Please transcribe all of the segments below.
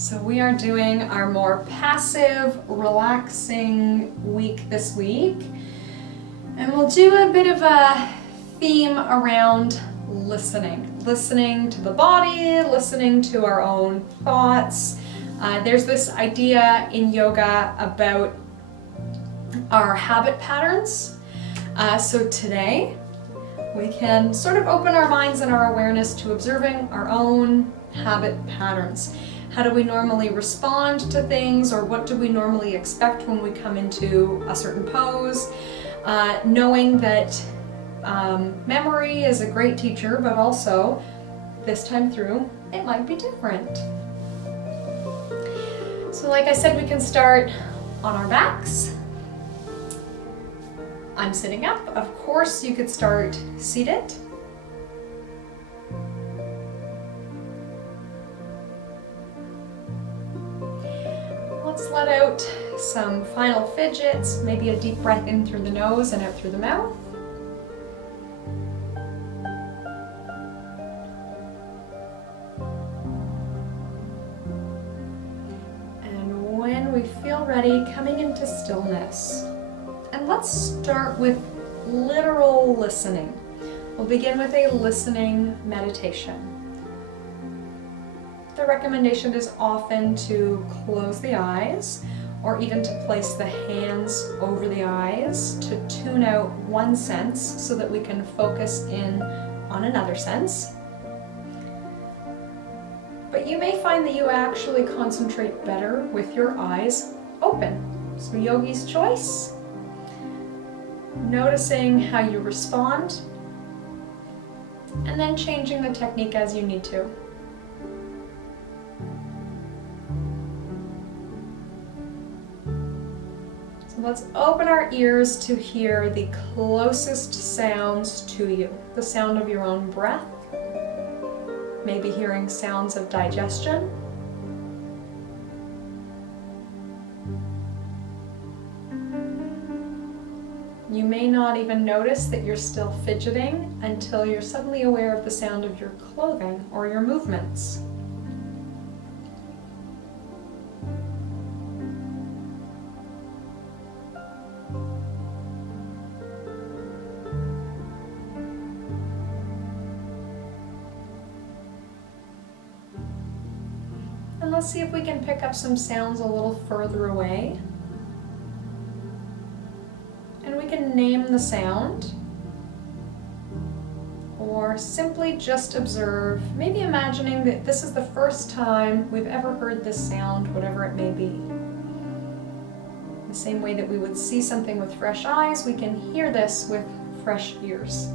So we are doing our more passive, relaxing week this week. And we'll do a bit of a theme around listening. Listening to the body, listening to our own thoughts. There's this idea in yoga about our habit patterns. So today, we can sort of open our minds and our awareness to observing our own habit patterns. How do we normally respond to things, or what do we normally expect when we come into a certain pose? Knowing that memory is a great teacher, but also this time through, it might be different. So like I said, we can start on our backs. I'm sitting up. Of course, you could start seated. Let's let out some final fidgets, maybe a deep breath in through the nose and out through the mouth. And when we feel ready, coming into stillness. And let's start with literal listening. We'll begin with a listening meditation. The recommendation is often to close the eyes, or even to place the hands over the eyes to tune out one sense so that we can focus in on another sense. But you may find that you actually concentrate better with your eyes open. So yogi's choice. Noticing how you respond, and then changing the technique as you need to. So let's open our ears to hear the closest sounds to you. The sound of your own breath, maybe hearing sounds of digestion. You may not even notice that you're still fidgeting until you're suddenly aware of the sound of your clothing or your movements. And let's see if we can pick up some sounds a little further away. Name the sound, or simply just observe, maybe imagining that this is the first time we've ever heard this sound, whatever it may be. The same way that we would see something with fresh eyes, we can hear this with fresh ears.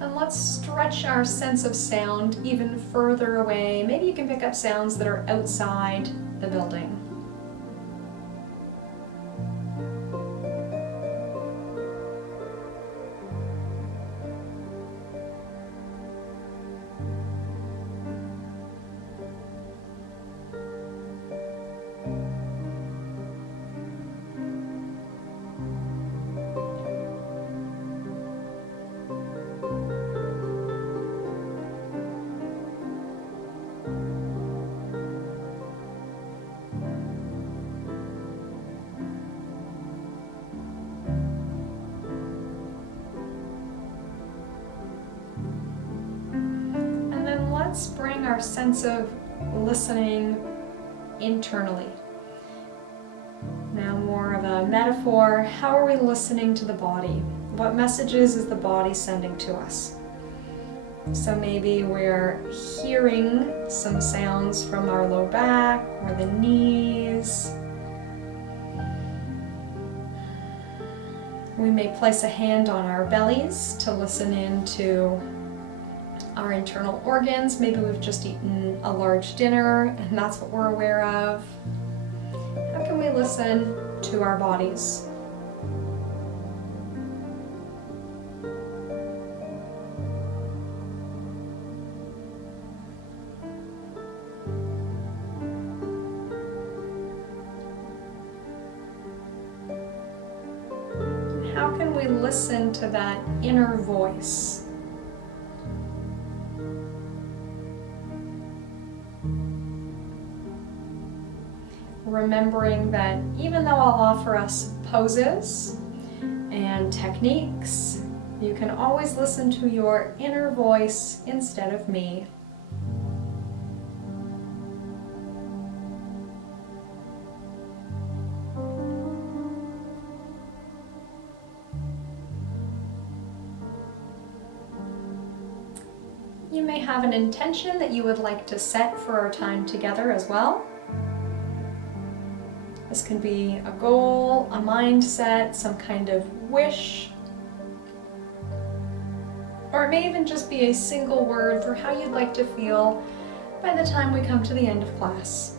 And let's stretch our sense of sound even further away. Maybe you can pick up sounds that are outside the building. Let's bring our sense of listening internally. Now more of a metaphor. How are we listening to the body? What messages is the body sending to us? So maybe we're hearing some sounds from our low back or the knees. We may place a hand on our bellies to listen into our internal organs. Maybe we've just eaten a large dinner and that's what we're aware of. How can we listen to our bodies? How can we listen to that inner voice? Remembering that even though I'll offer us poses and techniques, you can always listen to your inner voice instead of me. You may have an intention that you would like to set for our time together as well. This can be a goal, a mindset, some kind of wish, or it may even just be a single word for how you'd like to feel by the time we come to the end of class.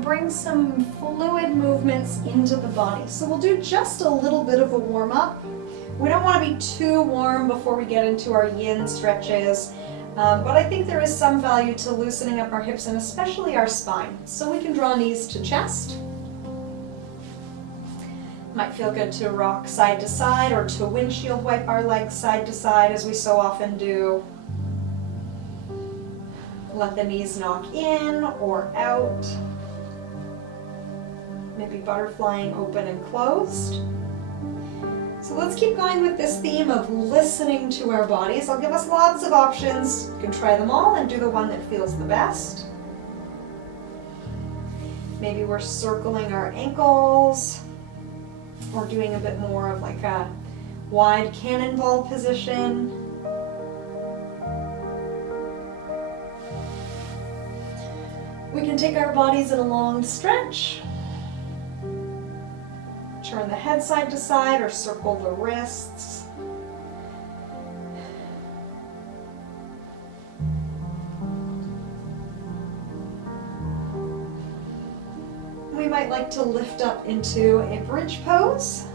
Bring some fluid movements into the body. So we'll do just a little bit of a warm-up. We don't want to be too warm before we get into our yin stretches, but I think there is some value to loosening up our hips and especially our spine. So we can draw knees to chest. Might feel good to rock side to side or to windshield wipe our legs side to side as we so often do. Let the knees knock in or out. Maybe butterflying open and closed. So let's keep going with this theme of listening to our bodies. I'll give us lots of options. You can try them all and do the one that feels the best. Maybe we're circling our ankles or doing a bit more of like a wide cannonball position. We can take our bodies in a long stretch. Turn the head side to side or circle the wrists. We might like to lift up into a bridge pose.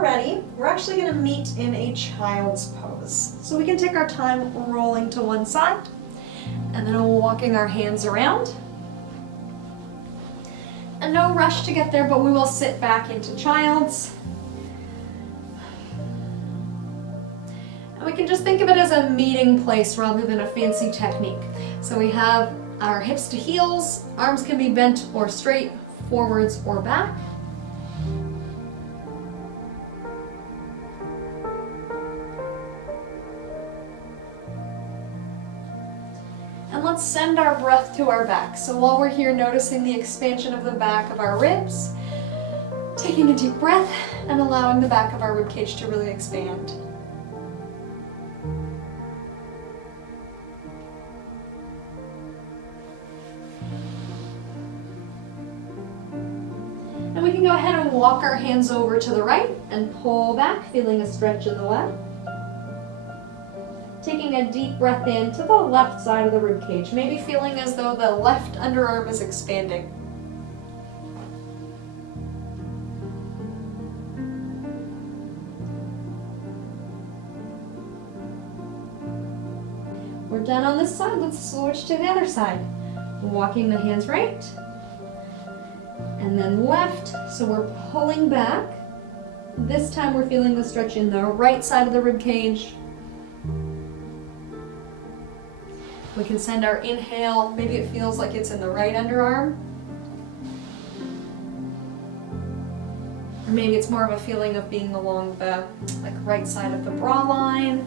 Ready, we're actually going to meet in a child's pose. So we can take our time rolling to one side and then walking our hands around. And no rush to get there, but we will sit back into child's. And we can just think of it as a meeting place rather than a fancy technique. So we have our hips to heels, arms can be bent or straight, forwards or back. And let's send our breath to our back. So while we're here noticing the expansion of the back of our ribs, taking a deep breath and allowing the back of our ribcage to really expand. And we can go ahead and walk our hands over to the right and pull back, feeling a stretch in the left. Taking a deep breath in to the left side of the ribcage, maybe feeling as though the left underarm is expanding. We're done on this side, let's switch to the other side. Walking the hands right, and then left, so we're pulling back. This time we're feeling the stretch in the right side of the ribcage. We can send our inhale, maybe it feels like it's in the right underarm. Or maybe it's more of a feeling of being along the right side of the bra line.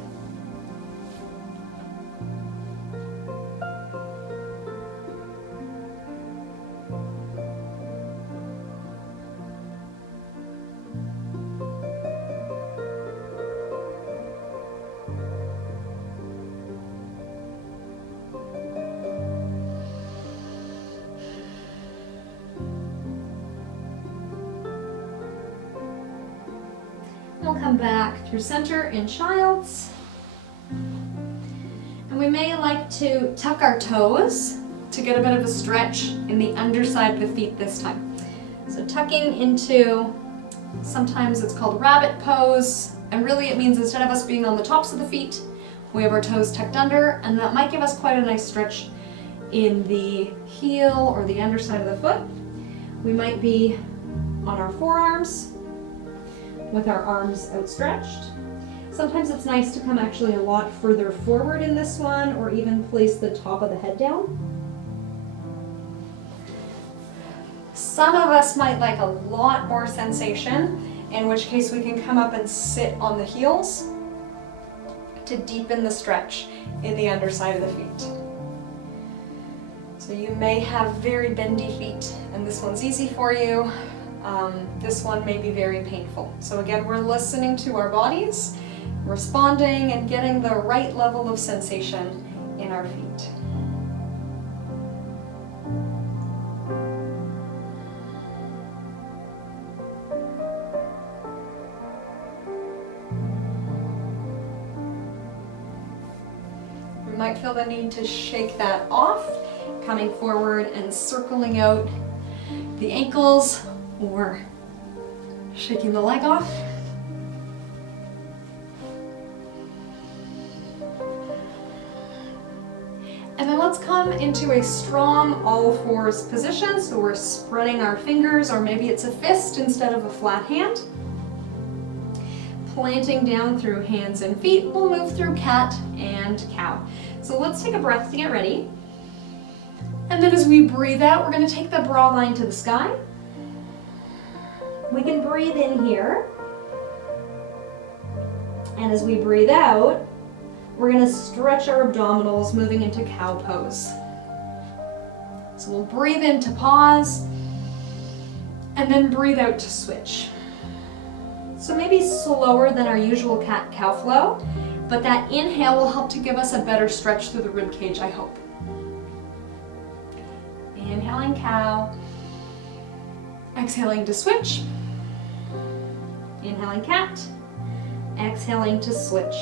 We'll come back through center in Child's. And we may like to tuck our toes to get a bit of a stretch in the underside of the feet this time. So tucking into, sometimes it's called rabbit pose, and really it means instead of us being on the tops of the feet, we have our toes tucked under, and that might give us quite a nice stretch in the heel or the underside of the foot. We might be on our forearms with our arms outstretched. Sometimes it's nice to come actually a lot further forward in this one, or even place the top of the head down. Some of us might like a lot more sensation, in which case we can come up and sit on the heels to deepen the stretch in the underside of the feet. So you may have very bendy feet, and this one's easy for you. This one may be very painful. So again, we're listening to our bodies, responding and getting the right level of sensation in our feet. We might feel the need to shake that off, coming forward and circling out the ankles, or shaking the leg off. And then let's come into a strong all fours position. So we're spreading our fingers, or maybe it's a fist instead of a flat hand. Planting down through hands and feet. We'll move through cat and cow. So let's take a breath to get ready. And then as we breathe out, we're going to take the bra line to the sky. We can breathe in here, and as we breathe out, we're going to stretch our abdominals, moving into cow pose. So we'll breathe in to pause, and then breathe out to switch. So maybe slower than our usual cat-cow flow, but that inhale will help to give us a better stretch through the rib cage, I hope. Inhaling cow, exhaling to switch. Inhaling cat, exhaling to switch.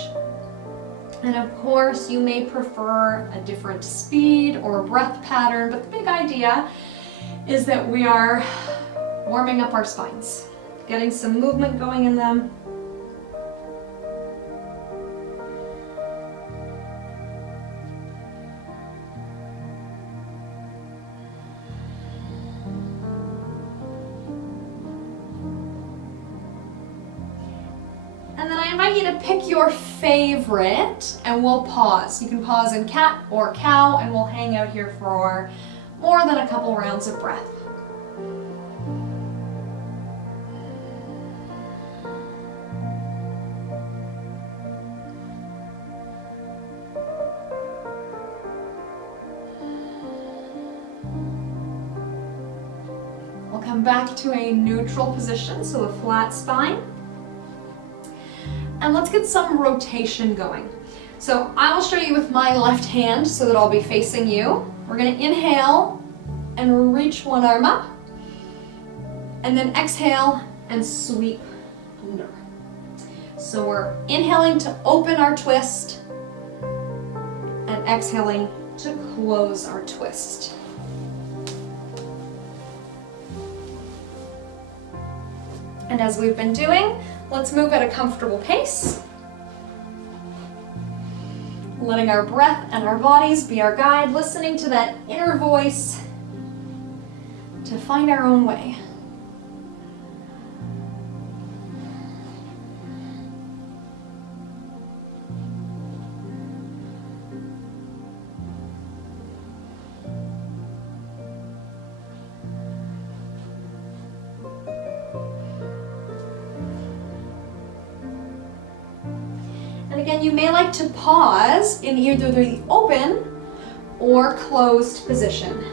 And of course, you may prefer a different speed or breath pattern, but the big idea is that we are warming up our spines, getting some movement going in them. And then I invite you to pick your favorite, and we'll pause. You can pause in cat or cow, and we'll hang out here for more than a couple rounds of breath. We'll come back to a neutral position, so a flat spine. And let's get some rotation going. So I will show you with my left hand so that I'll be facing you. We're going to inhale and reach one arm up, and then exhale and sweep under. So we're inhaling to open our twist and exhaling to close our twist. And as we've been doing, let's move at a comfortable pace, letting our breath and our bodies be our guide, listening to that inner voice to find our own way. again, you may like to pause in either the open or closed position.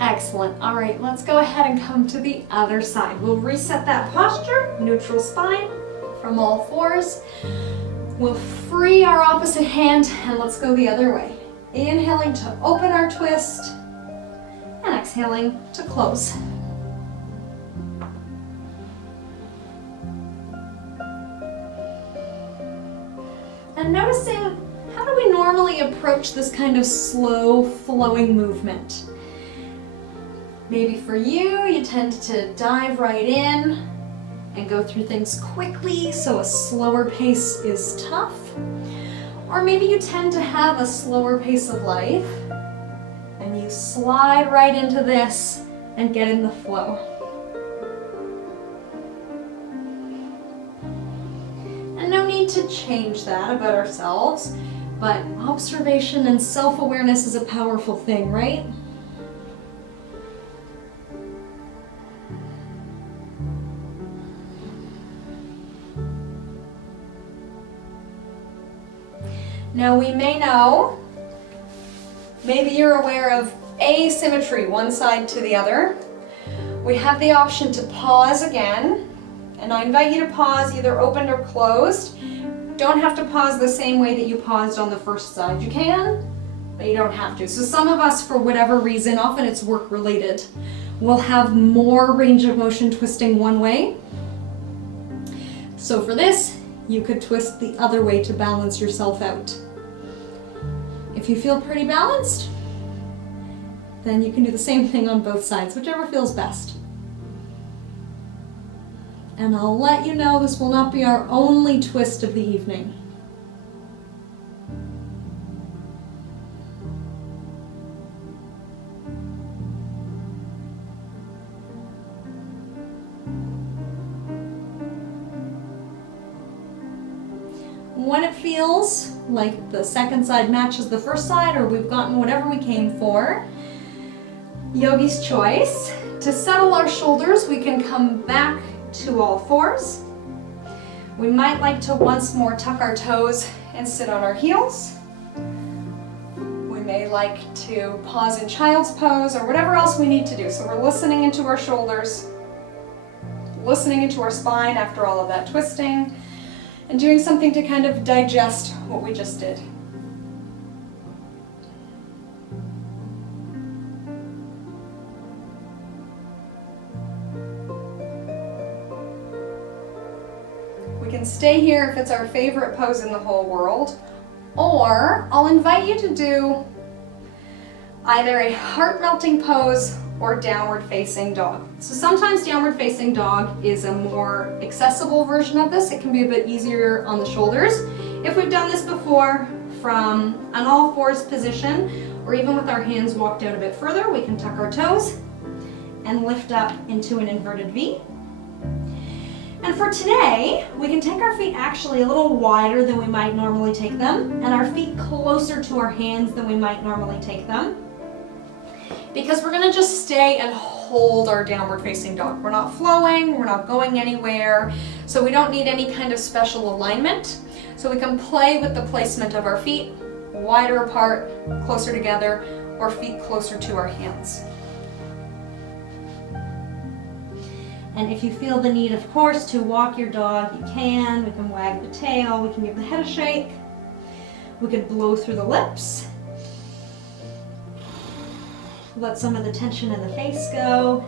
Excellent. All right, let's go ahead and come to the other side. We'll reset that posture, neutral spine from all fours. We'll free our opposite hand and let's go the other way. Inhaling to open our twist and exhaling to close. And noticing, how do we normally approach this kind of slow flowing movement? Maybe for you, you tend to dive right in and go through things quickly, so a slower pace is tough. Or maybe you tend to have a slower pace of life and you slide right into this and get in the flow. And no need to change that about ourselves, but observation and self-awareness is a powerful thing, right? Now we may know, maybe you're aware of asymmetry, one side to the other. We have the option to pause again, and I invite you to pause either opened or closed. Don't have to pause the same way that you paused on the first side. You can, but you don't have to. So some of us, for whatever reason, often it's work related, will have more range of motion twisting one way. So for this, you could twist the other way to balance yourself out. If you feel pretty balanced, then you can do the same thing on both sides, whichever feels best. And I'll let you know this will not be our only twist of the evening. When it feels like the second side matches the first side, or we've gotten whatever we came for, yogi's choice. To settle our shoulders, we can come back to all fours. We might like to once more tuck our toes and sit on our heels. We may like to pause in child's pose or whatever else we need to do. So we're listening into our shoulders, listening into our spine after all of that twisting, and doing something to kind of digest what we just did. We can stay here if it's our favorite pose in the whole world, or I'll invite you to do either a heart-melting pose or downward facing dog. So sometimes downward facing dog is a more accessible version of this. It can be a bit easier on the shoulders. If we've done this before from an all fours position, or even with our hands walked out a bit further, we can tuck our toes and lift up into an inverted V. And for today, we can take our feet actually a little wider than we might normally take them, and our feet closer to our hands than we might normally take them, because we're gonna just stay and hold our downward facing dog. We're not flowing, we're not going anywhere, so we don't need any kind of special alignment. So we can play with the placement of our feet, wider apart, closer together, or feet closer to our hands. And if you feel the need, of course, to walk your dog, you can. We can wag the tail, we can give the head a shake. We could blow through the lips. Let some of the tension in the face go.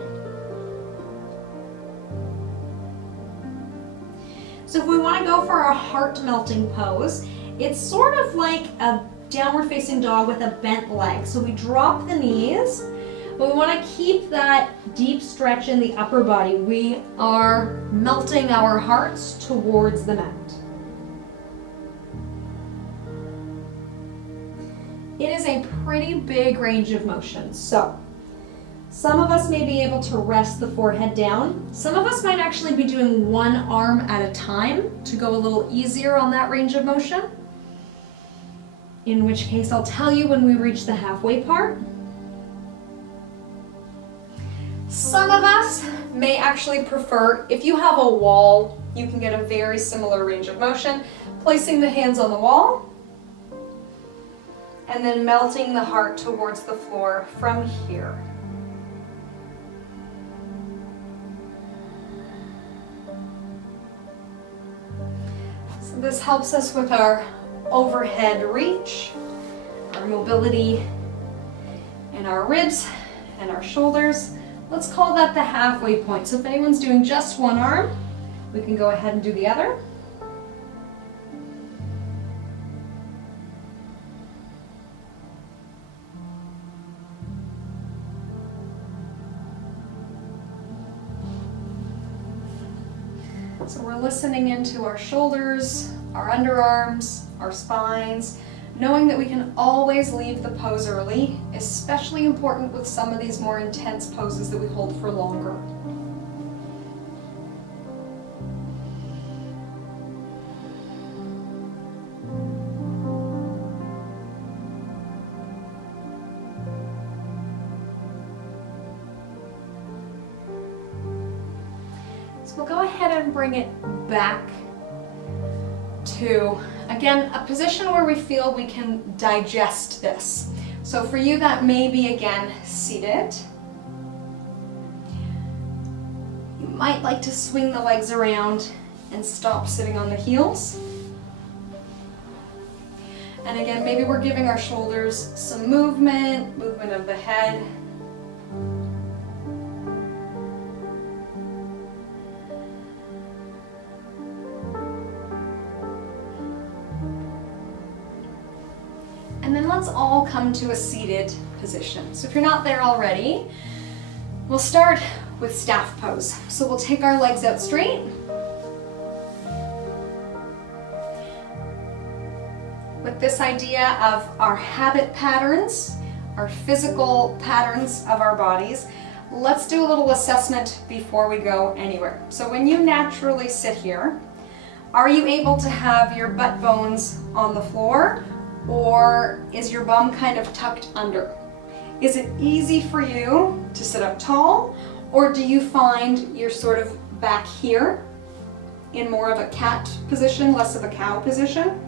So if we want to go for our heart-melting pose, it's sort of like a downward facing dog with a bent leg. So we drop the knees, but we want to keep that deep stretch in the upper body. We are melting our hearts towards the mat. It is a pretty big range of motion. So Some of us may be able to rest the forehead down. Some of us might actually be doing one arm at a time to go a little easier on that range of motion. In which case I'll tell you when we reach the halfway part. Some of us may actually prefer, if you have a wall, you can get a very similar range of motion, placing the hands on the wall and then melting the heart towards the floor from here. So this helps us with our overhead reach, our mobility in our ribs and our shoulders. Let's call that the halfway point. So if anyone's doing just one arm, we can go ahead and do the other. So we're listening into our shoulders, our underarms, our spines, knowing that we can always leave the pose early, especially important with some of these more intense poses that we hold for longer. So we'll go ahead and bring it back to, again, a position where we feel we can digest this. So for you, that may be, again, seated. You might like to swing the legs around and stop sitting on the heels. And again, maybe we're giving our shoulders some movement of the head. And then let's all come to a seated position. So if you're not there already, we'll start with staff pose. So we'll take our legs out straight. With this idea of our habit patterns, our physical patterns of our bodies, let's do a little assessment before we go anywhere. So when you naturally sit here, are you able to have your butt bones on the floor? Or is your bum kind of tucked under? Is it easy for you to sit up tall, or do you find you're sort of back here in more of a cat position, less of a cow position?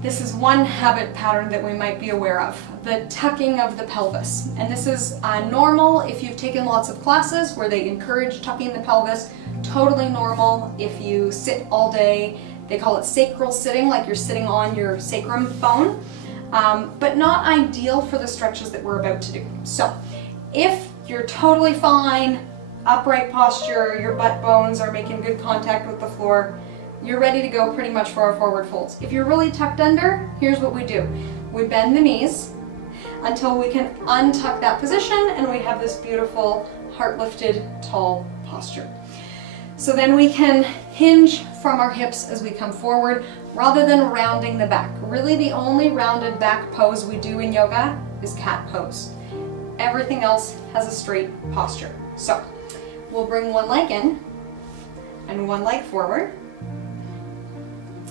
This is one habit pattern that we might be aware of, the tucking of the pelvis. And this is normal if you've taken lots of classes where they encourage tucking the pelvis, totally normal if you sit all day. They call it sacral sitting, like you're sitting on your sacrum bone, but not ideal for the stretches that we're about to do. So if you're totally fine, upright posture, your butt bones are making good contact with the floor, you're ready to go pretty much for our forward folds. If you're really tucked under, here's what we do. We bend the knees until we can untuck that position and we have this beautiful heart lifted tall posture. So then we can hinge from our hips as we come forward rather than rounding the back. Really the only rounded back pose we do in yoga is cat pose. Everything else has a straight posture. So we'll bring one leg in and one leg forward.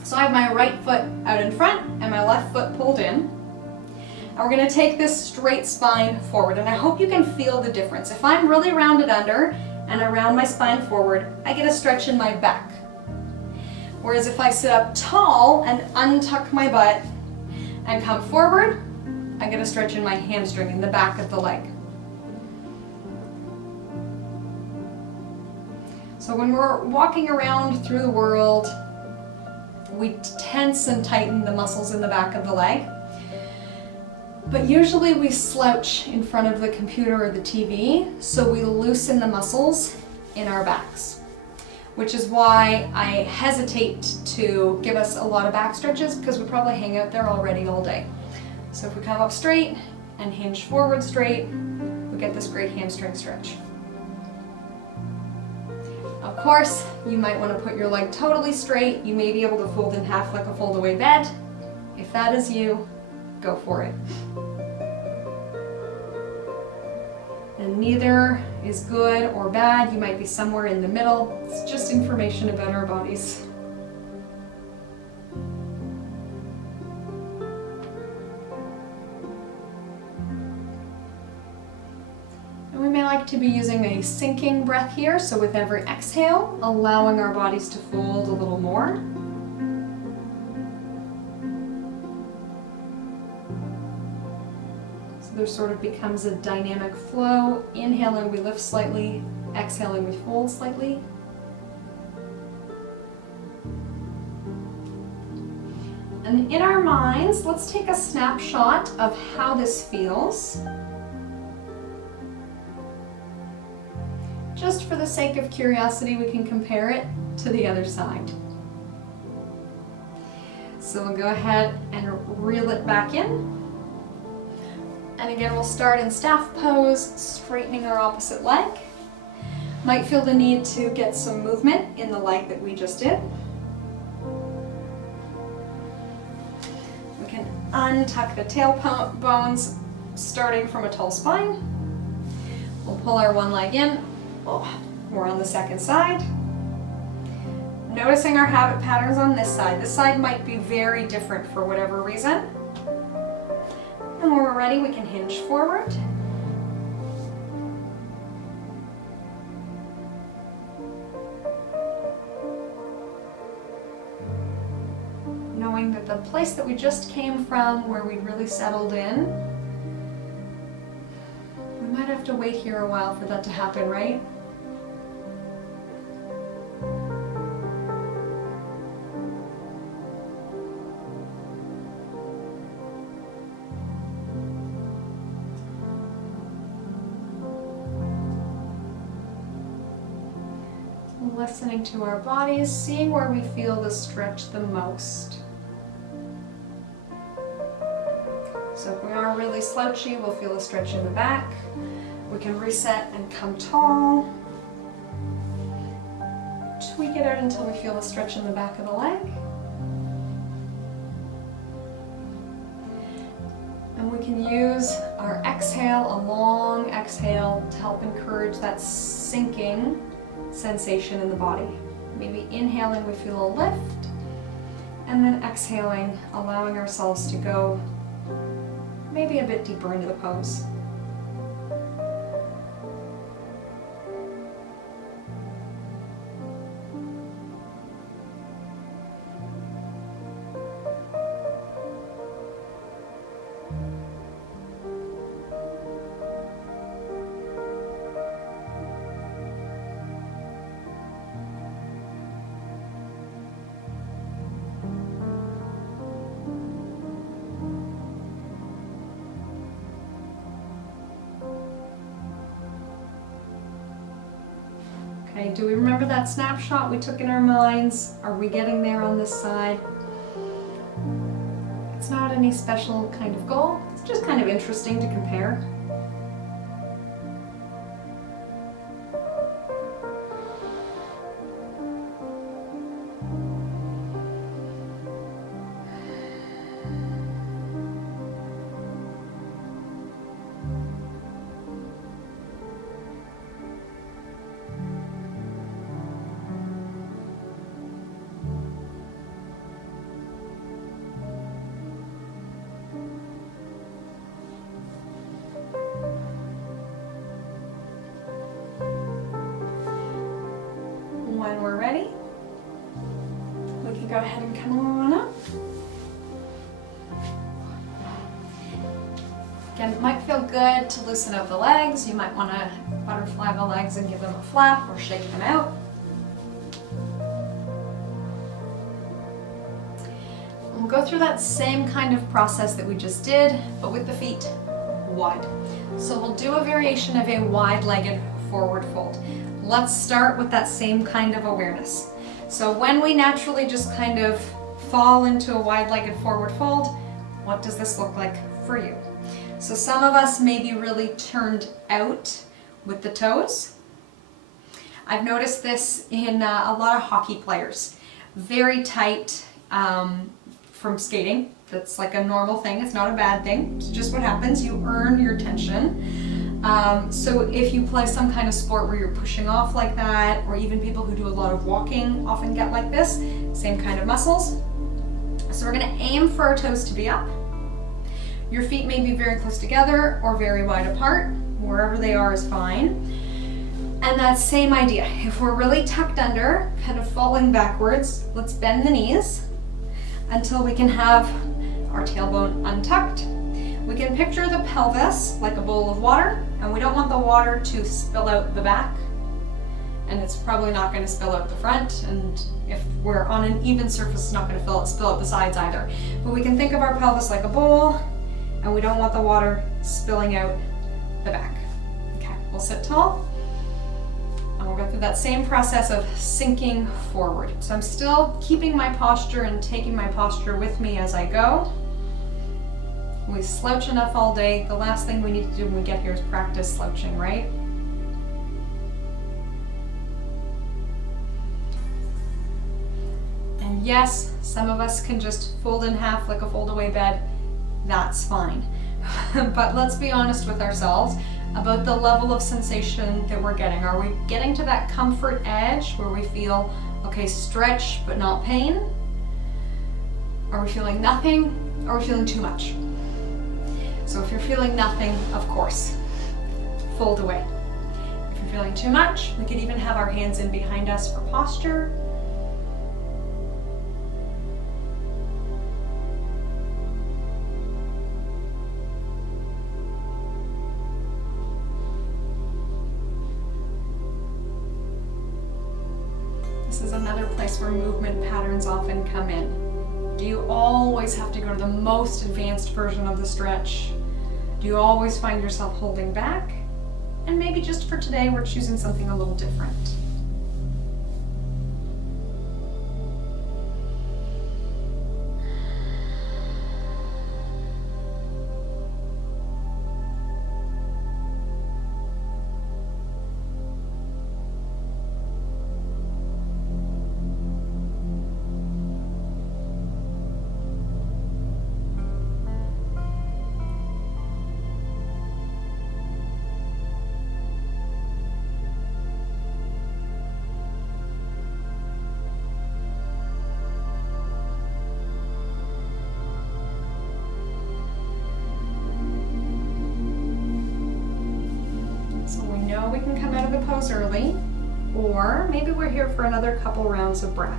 So I have my right foot out in front and my left foot pulled in. And we're going to take this straight spine forward. And I hope you can feel the difference. If I'm really rounded under and I round my spine forward, I get a stretch in my back. Whereas if I sit up tall and untuck my butt and come forward, I get a stretch in my hamstring in the back of the leg. So when we're walking around through the world, we tense and tighten the muscles in the back of the leg. But usually we slouch in front of the computer or the TV, so we loosen the muscles in our backs, which is why I hesitate to give us a lot of back stretches because we probably hang out there already all day. So if we come up straight and hinge forward straight, we get this great hamstring stretch. Of course, you might want to put your leg totally straight. You may be able to fold in half like a fold-away bed. If that is you, go for it. And neither is good or bad. You might be somewhere in the middle. It's just information about our bodies. And we may like to be using a sinking breath here. So with every exhale, allowing our bodies to fold a little more. There sort of becomes a dynamic flow. Inhaling, we lift slightly. Exhaling, we fold slightly. And in our minds, let's take a snapshot of how this feels. Just for the sake of curiosity, we can compare it to the other side. So we'll go ahead and reel it back in. And again, we'll start in staff pose, straightening our opposite leg. Might feel the need to get some movement in the leg that we just did. We can untuck the tailbones, starting from a tall spine. We'll pull our one leg in. Oh, we're on the second side. Noticing our habit patterns on this side. This side might be very different for whatever reason. And when we're ready, we can hinge forward. Knowing that the place that we just came from, where we really settled in, we might have to wait here a while for that to happen, right? Listening to our bodies, seeing where we feel the stretch the most. So if we are really slouchy, we'll feel a stretch in the back. We can reset and come tall. Tweak it out until we feel a stretch in the back of the leg. And we can use our exhale, a long exhale, to help encourage that sinking sensation in the body. Maybe inhaling, we feel a lift, and then exhaling, allowing ourselves to go maybe a bit deeper into the pose. Okay, do we remember that snapshot we took in our minds? Are we getting there on this side? It's not any special kind of goal. It's just kind of interesting to compare. When we're ready, we can go ahead and come on up. Again, it might feel good to loosen out the legs. You might want to butterfly the legs and give them a flap or shake them out. We'll go through that same kind of process that we just did, but with the feet wide. So we'll do a variation of a wide-legged forward fold. Let's start with that same kind of awareness. So when we naturally just kind of fall into a wide-legged forward fold, what does this look like for you? So some of us may be really turned out with the toes. I've noticed this in a lot of hockey players. Very tight from skating. That's like a normal thing. It's not a bad thing. It's just what happens. You earn your tension. So if you play some kind of sport where you're pushing off like that, or even people who do a lot of walking often get like this, same kind of muscles. So we're gonna aim for our toes to be up. Your feet may be very close together or very wide apart. Wherever they are is fine. And that same idea. If we're really tucked under, kind of falling backwards, let's bend the knees until we can have our tailbone untucked. We can picture the pelvis like a bowl of water, and we don't want the water to spill out the back, and it's probably not going to spill out the front, and if we're on an even surface, it's not going to spill out the sides either. But we can think of our pelvis like a bowl, and we don't want the water spilling out the back. Okay, we'll sit tall, and we'll go through that same process of sinking forward. So I'm still keeping my posture and taking my posture with me as I go. We slouch enough all day. The last thing we need to do when we get here is practice slouching, right? And yes, some of us can just fold in half like a fold-away bed. That's fine. But let's be honest with ourselves about the level of sensation that we're getting. Are we getting to that comfort edge where we feel, okay, stretch but not pain? Are we feeling nothing? Or are we feeling too much? So if you're feeling nothing, of course, fold away. If you're feeling too much, we could even have our hands in behind us for posture. This is another place where movement patterns often come in. Do you always have to go to the most advanced version of the stretch? Do you always find yourself holding back? And maybe just for today, we're choosing something a little different. We can come out of the pose early, or maybe we're here for another couple rounds of breath.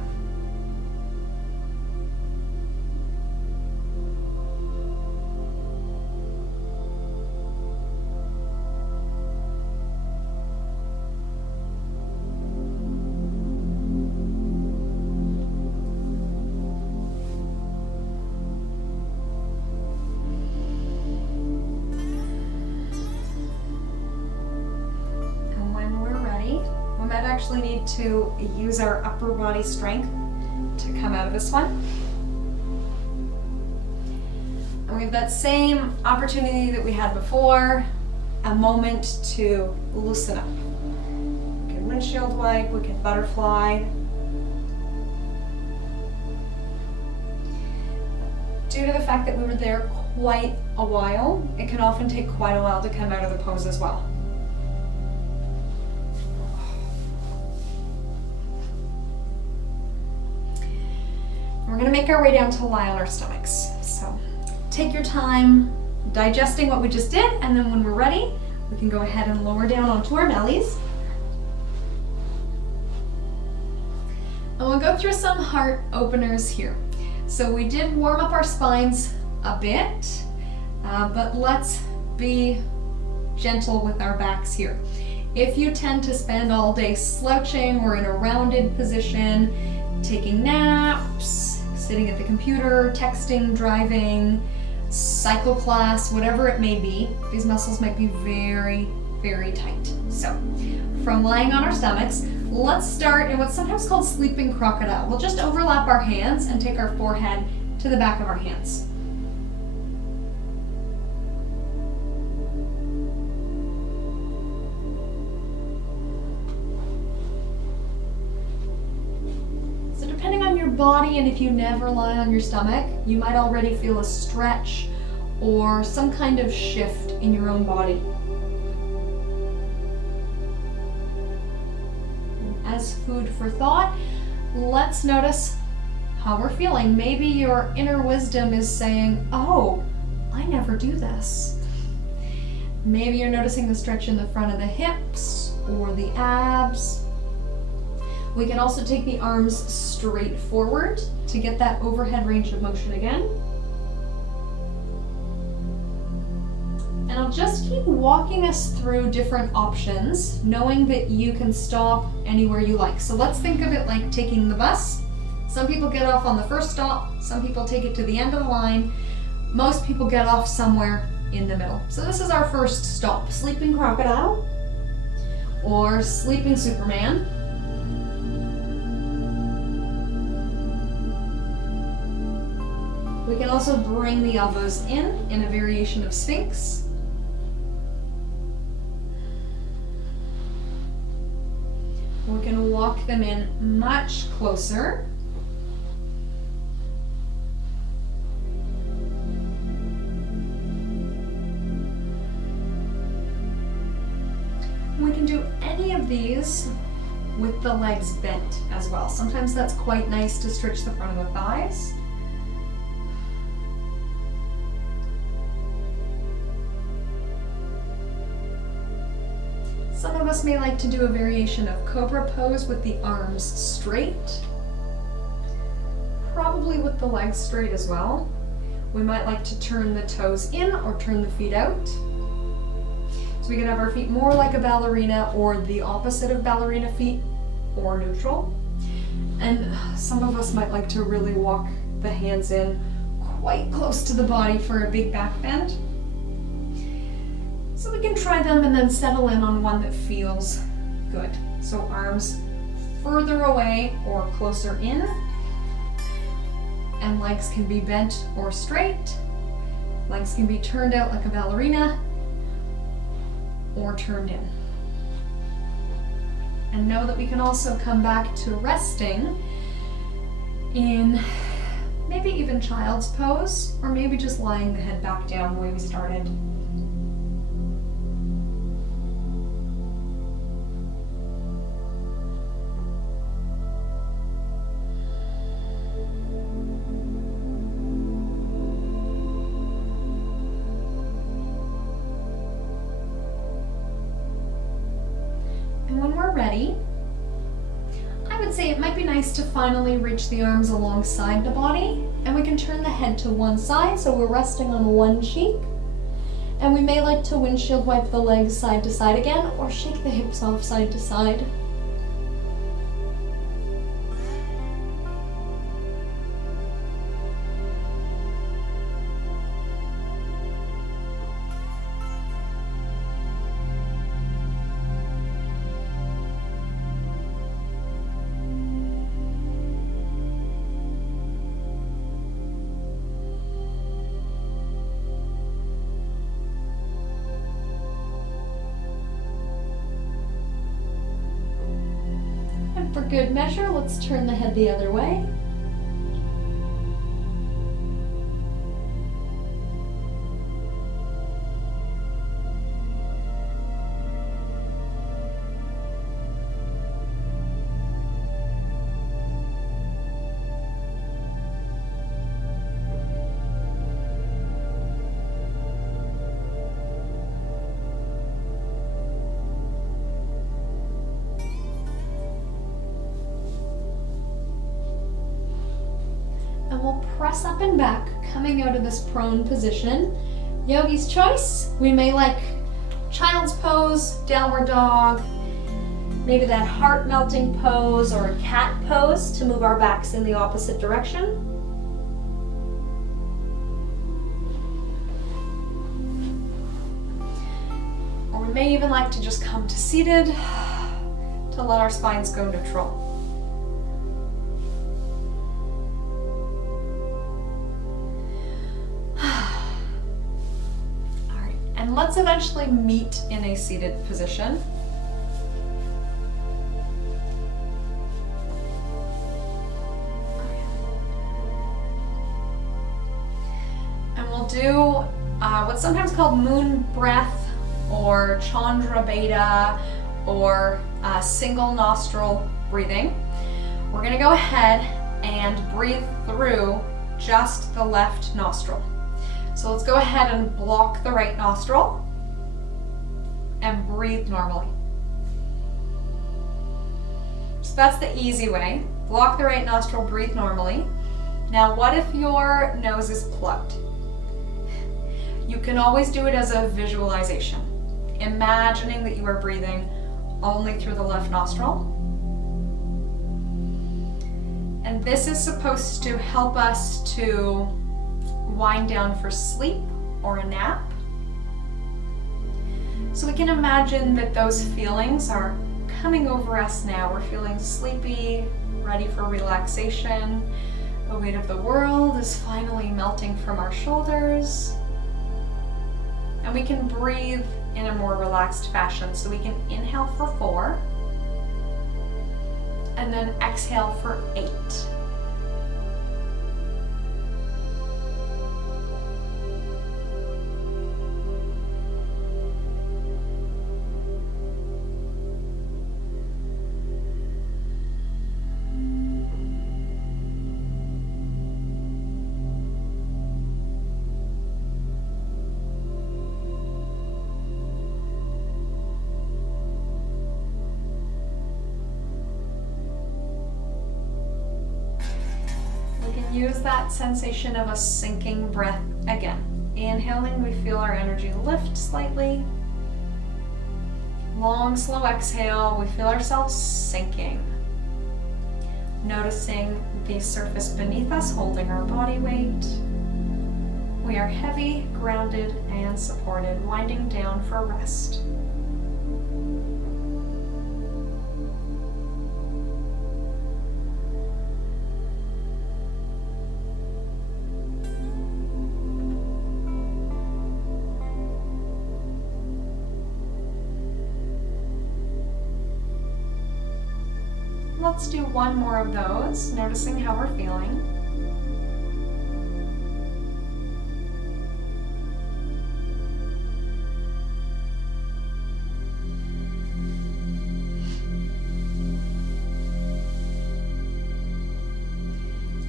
Actually need to use our upper body strength to come out of this one. And we have that same opportunity that we had before, a moment to loosen up. We can windshield wipe, we can butterfly. Due to the fact that we were there quite a while, it can often take quite a while to come out of the pose as well. We're going to make our way down to lie on our stomachs. So take your time digesting what we just did, and then when we're ready, we can go ahead and lower down onto our bellies. And we'll go through some heart openers here. So we did warm up our spines a bit, but let's be gentle with our backs here. If you tend to spend all day slouching or in a rounded position, taking naps, sitting at the computer, texting, driving, cycle class, whatever it may be, these muscles might be very, very tight. So from lying on our stomachs, let's start in what's sometimes called sleeping crocodile. We'll just overlap our hands and take our forehead to the back of our hands. Body, and if you never lie on your stomach, you might already feel a stretch or some kind of shift in your own body. as food for thought, let's notice how we're feeling. Maybe your inner wisdom is saying, oh, I never do this. Maybe you're noticing the stretch in the front of the hips or the abs. We can also take the arms straight forward to get that overhead range of motion again. And I'll just keep walking us through different options, knowing that you can stop anywhere you like. So let's think of it like taking the bus. Some people get off on the first stop, some people take it to the end of the line. Most people get off somewhere in the middle. So this is our first stop, sleeping crocodile or sleeping Superman. We can also bring the elbows in a variation of Sphinx. We can walk them in much closer. We can do any of these with the legs bent as well. Sometimes that's quite nice to stretch the front of the thighs. Some of us may like to do a variation of cobra pose with the arms straight, probably with the legs straight as well. We might like to turn the toes in or turn the feet out. So we can have our feet more like a ballerina or the opposite of ballerina feet or neutral. And some of us might like to really walk the hands in quite close to the body for a big back bend. So we can try them and then settle in on one that feels good. So arms further away or closer in, and legs can be bent or straight. Legs can be turned out like a ballerina or turned in. And know that we can also come back to resting in maybe even child's pose, or maybe just lying the head back down the way we started. Ready, I would say it might be nice to finally reach the arms alongside the body, and we can turn the head to one side so we're resting on one cheek. And we may like to windshield wipe the legs side to side again, or shake the hips off side to side. For good measure, let's turn the head the other way. We'll press up and back, coming out of this prone position. Yogi's choice. We may like child's pose, downward dog, maybe that heart melting pose or a cat pose to move our backs in the opposite direction. Or we may even like to just come to seated to let our spines go neutral. Let's eventually meet in a seated position. And we'll do what's sometimes called moon breath or Chandra Beta or single nostril breathing, we're gonna go ahead and breathe through just the left nostril. So let's go ahead and block the right nostril and breathe normally. So that's the easy way. Block the right nostril, breathe normally. Now, what if your nose is plugged? You can always do it as a visualization, imagining that you are breathing only through the left nostril. And this is supposed to help us to wind down for sleep or a nap. So we can imagine that those feelings are coming over us now. We're feeling sleepy, ready for relaxation. The weight of the world is finally melting from our shoulders. And we can breathe in a more relaxed fashion. So we can inhale for 4 and then exhale for 8. Use that sensation of a sinking breath again. Inhaling, we feel our energy lift slightly. Long, slow exhale, we feel ourselves sinking. Noticing the surface beneath us holding our body weight. We are heavy, grounded, and supported, winding down for rest. Let's do one more of those, noticing how we're feeling.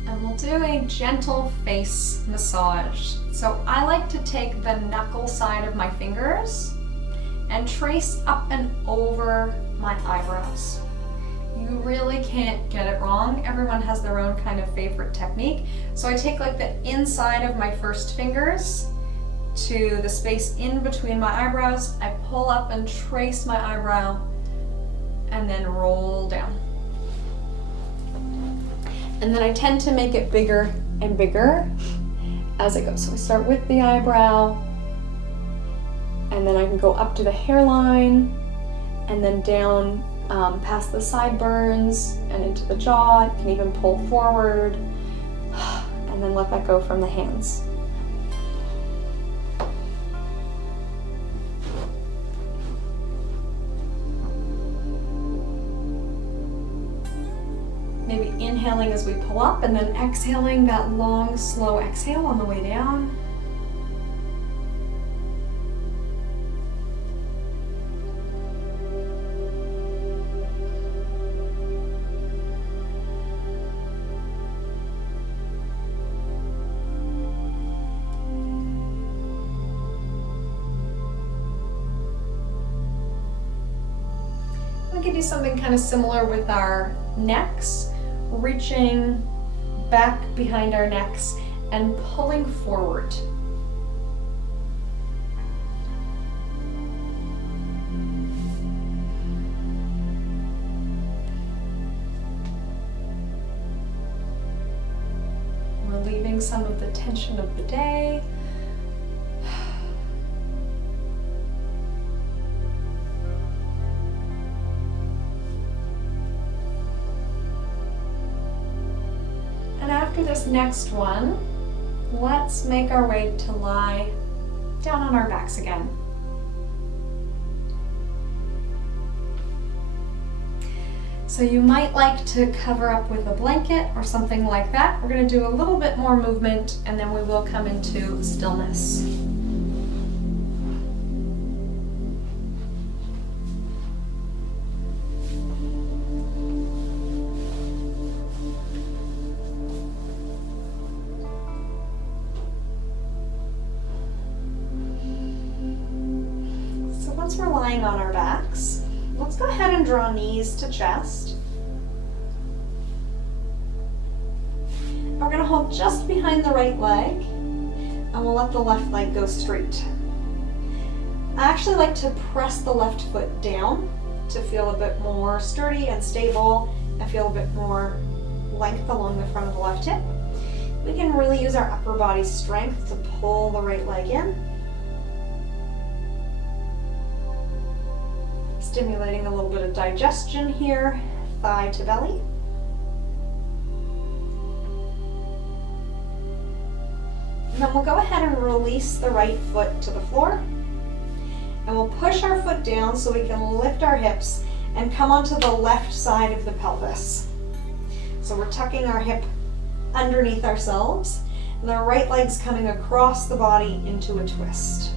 And we'll do a gentle face massage. So I like to take the knuckle side of my fingers and trace up and over my eyebrows. You really can't get it wrong. Everyone has their own kind of favorite technique. So I take like the inside of my first fingers to the space in between my eyebrows. I pull up and trace my eyebrow and then roll down. And then I tend to make it bigger and bigger as I go. So I start with the eyebrow and then I can go up to the hairline and then down past the sideburns and into the jaw. You can even pull forward and then let that go from the hands. Maybe inhaling as we pull up and then exhaling that long, slow exhale on the way down. We can do something kind of similar with our necks, reaching back behind our necks and pulling forward. Relieving some of the tension of the day. After this next one, let's make our way to lie down on our backs again. So you might like to cover up with a blanket or something like that. We're going to do a little bit more movement and then we will come into stillness. and draw knees to chest. We're going to hold just behind the right leg, and we'll let the left leg go straight. I actually like to press the left foot down to feel a bit more sturdy and stable and feel a bit more length along the front of the left hip. We can really use our upper body strength to pull the right leg in, stimulating a little bit of digestion here, thigh to belly. And then we'll go ahead and release the right foot to the floor. And we'll push our foot down so we can lift our hips and come onto the left side of the pelvis. So we're tucking our hip underneath ourselves, and the right leg's coming across the body into a twist.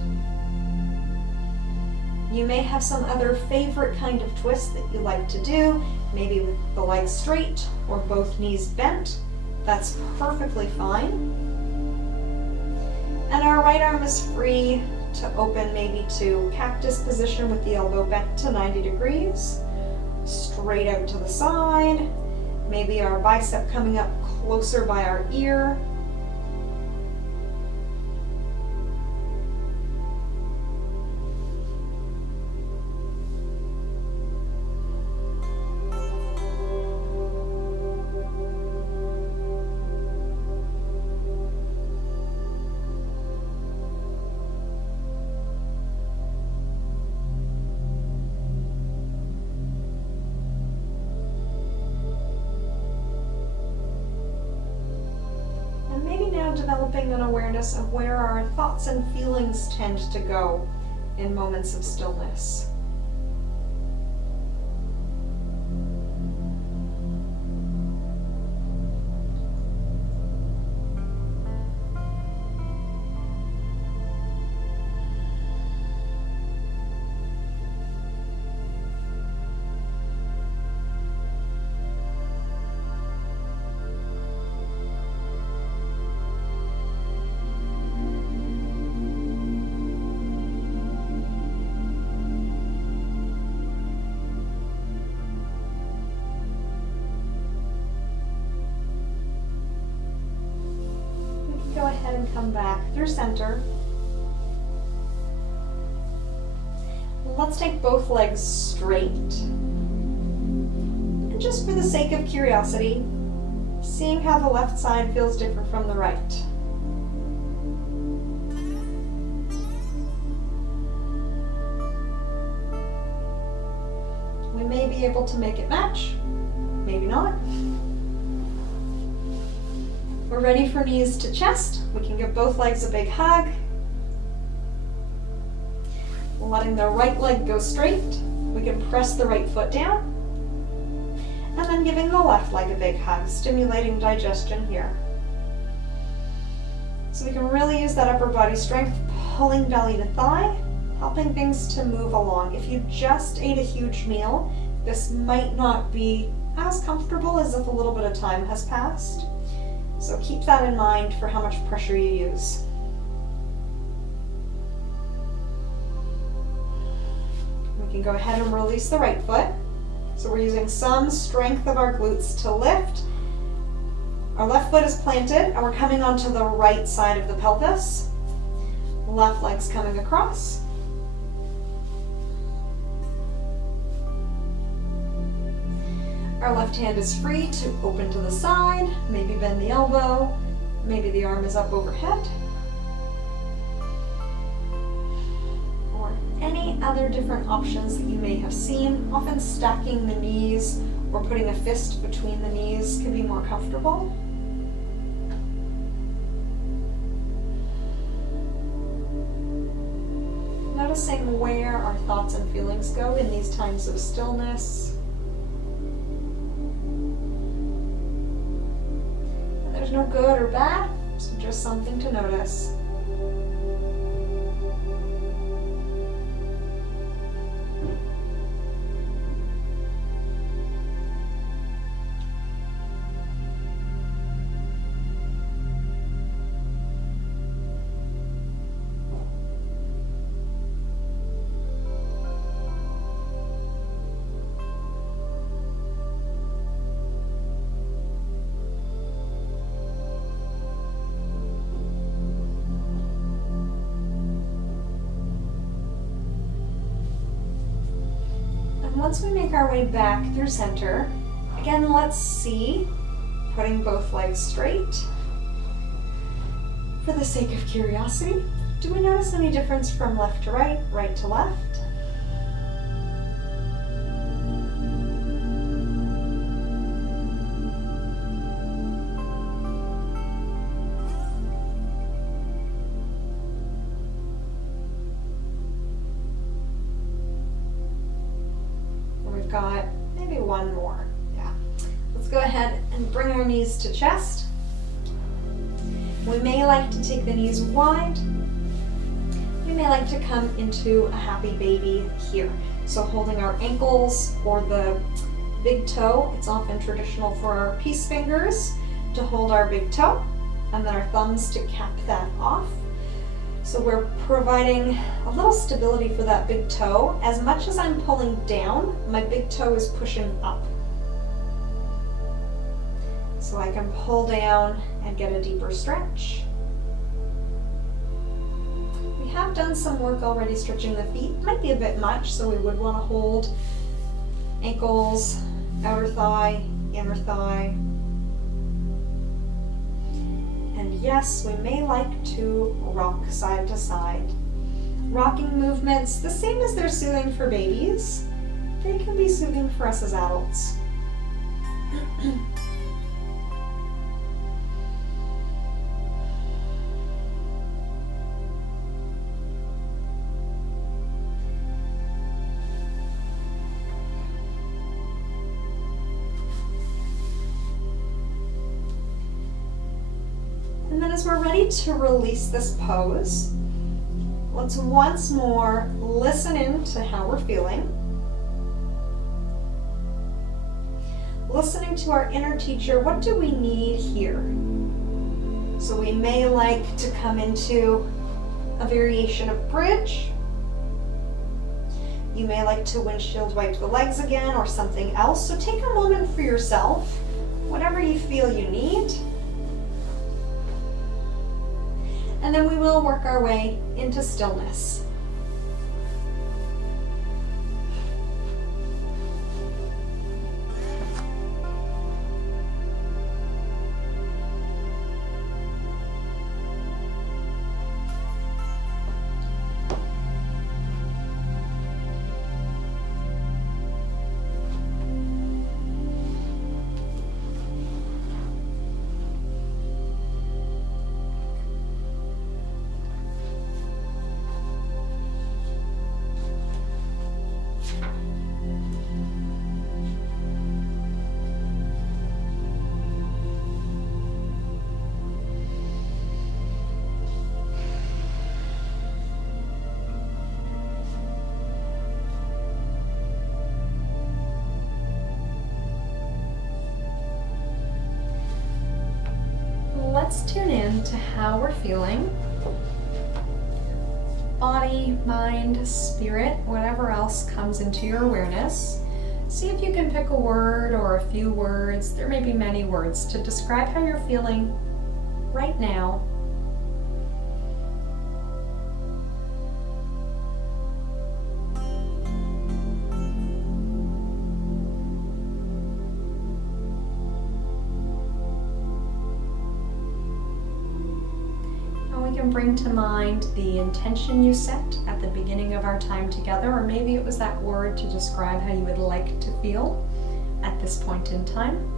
You may have some other favorite kind of twist that you like to do, maybe with the legs straight or both knees bent. That's perfectly fine. And our right arm is free to open maybe to cactus position with the elbow bent to 90 degrees, straight out to the side, maybe our bicep coming up closer by our ear. Developing an awareness of where our thoughts and feelings tend to go in moments of stillness. Go ahead and come back through center. Let's take both legs straight. And just for the sake of curiosity, seeing how the left side feels different from the right. We may be able to make it match, maybe not. We're ready for knees to chest. We can give both legs a big hug. Letting the right leg go straight. We can press the right foot down. And then giving the left leg a big hug, stimulating digestion here. So we can really use that upper body strength, pulling belly to thigh, helping things to move along. If you just ate a huge meal, this might not be as comfortable as if a little bit of time has passed. So keep that in mind for how much pressure you use. We can go ahead and release the right foot. So we're using some strength of our glutes to lift. Our left foot is planted and we're coming onto the right side of the pelvis. Left leg's coming across. Our left hand is free to open to the side, maybe bend the elbow, maybe the arm is up overhead. Or any other different options that you may have seen. Often stacking the knees or putting a fist between the knees can be more comfortable. Noticing where our thoughts and feelings go in these times of stillness. There's no good or bad, so just something to notice. once we make our way back through center, again, let's see, putting both legs straight. For the sake of curiosity, do we notice any difference from left to right, right to left? We've got maybe one more. Yeah. Let's go ahead and bring our knees to chest. We may like to take the knees wide. We may like to come into a happy baby here. So holding our ankles or the big toe. It's often traditional for our peace fingers to hold our big toe and then our thumbs to cap that off. So we're providing a little stability for that big toe. As much as I'm pulling down, my big toe is pushing up. So I can pull down and get a deeper stretch. We have done some work already stretching the feet. Might be a bit much, so we would want to hold ankles, outer thigh, inner thigh. And yes, we may like to rock side to side. Rocking movements, the same as they're soothing for babies, they can be soothing for us as adults. And then as we're ready to release this pose, let's once more listen in to how we're feeling. Listening to our inner teacher, what do we need here? So we may like to come into a variation of bridge. You may like to windshield wipe the legs again or something else. So take a moment for yourself, whatever you feel you need. And then we will work our way into stillness. Let's tune in to how we're feeling. Body, mind, spirit, whatever else comes into your awareness. See if you can pick a word or a few words, there may be many words, to describe how you're feeling right now. We can bring to mind the intention you set at the beginning of our time together, or maybe it was that word to describe how you would like to feel at this point in time.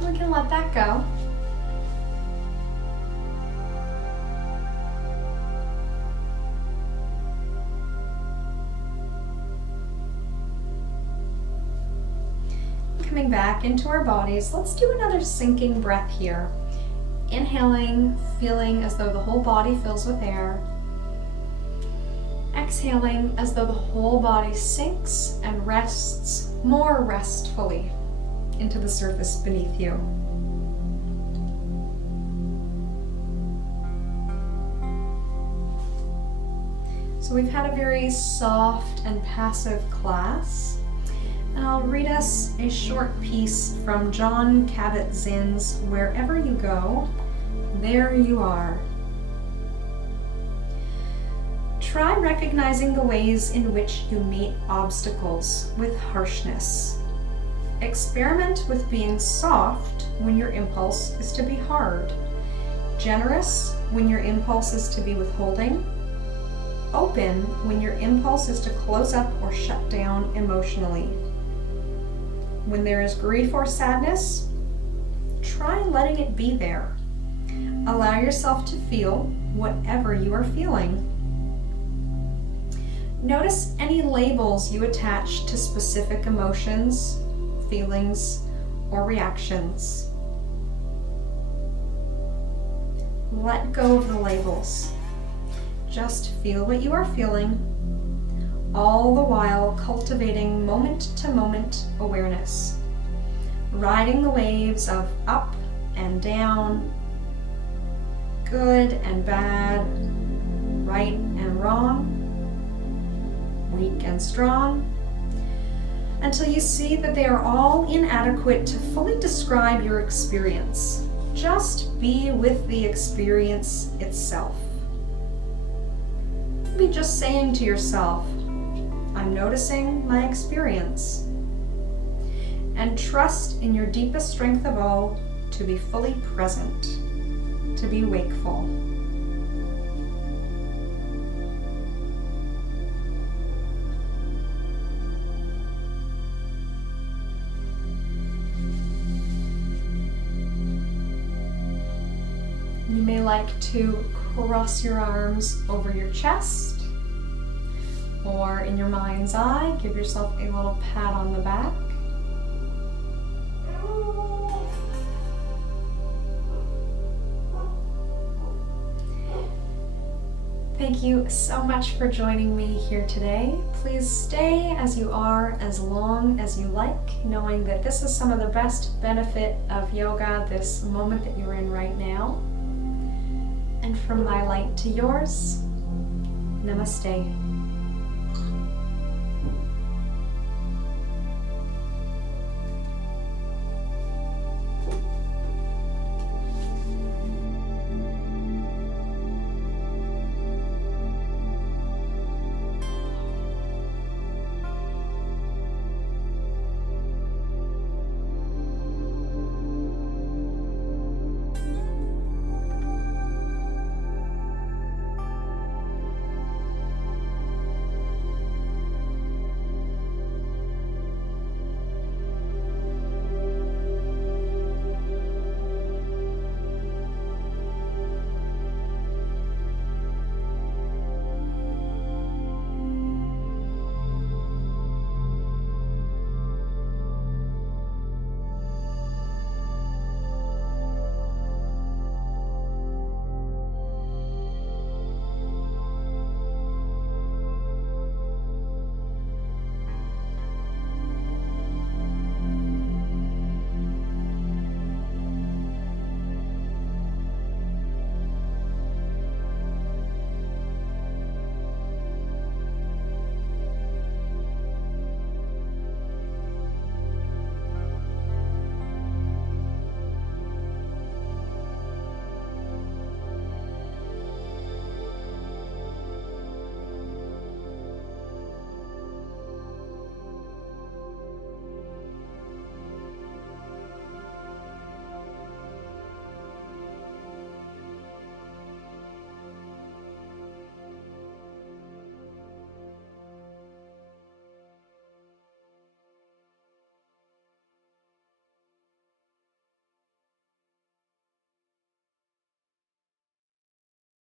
We can let that go. Coming back into our bodies, let's do another sinking breath here. Inhaling, feeling as though the whole body fills with air. Exhaling as though the whole body sinks and rests more restfully into the surface beneath you. So we've had a very soft and passive class. And I'll read us a short piece from John Kabat-Zinn's Wherever You Go, There You Are. Try recognizing the ways in which you meet obstacles with harshness. Experiment with being soft when your impulse is to be hard, generous when your impulse is to be withholding, open when your impulse is to close up or shut down emotionally. When there is grief or sadness, try letting it be there. Allow yourself to feel whatever you are feeling. Notice any labels you attach to specific emotions, feelings, or reactions. Let go of the labels. Just feel what you are feeling, all the while cultivating moment-to-moment awareness, riding the waves of up and down, good and bad, right and wrong, weak and strong, until you see that they are all inadequate to fully describe your experience. Just be with the experience itself. Be just saying to yourself, I'm noticing my experience. And trust in your deepest strength of all to be fully present, to be wakeful. You may like to cross your arms over your chest, or in your mind's eye, give yourself a little pat on the back. Thank you so much for joining me here today. Please stay as you are as long as you like, knowing that this is some of the best benefit of yoga, this moment that you're in right now. And from my light to yours, namaste.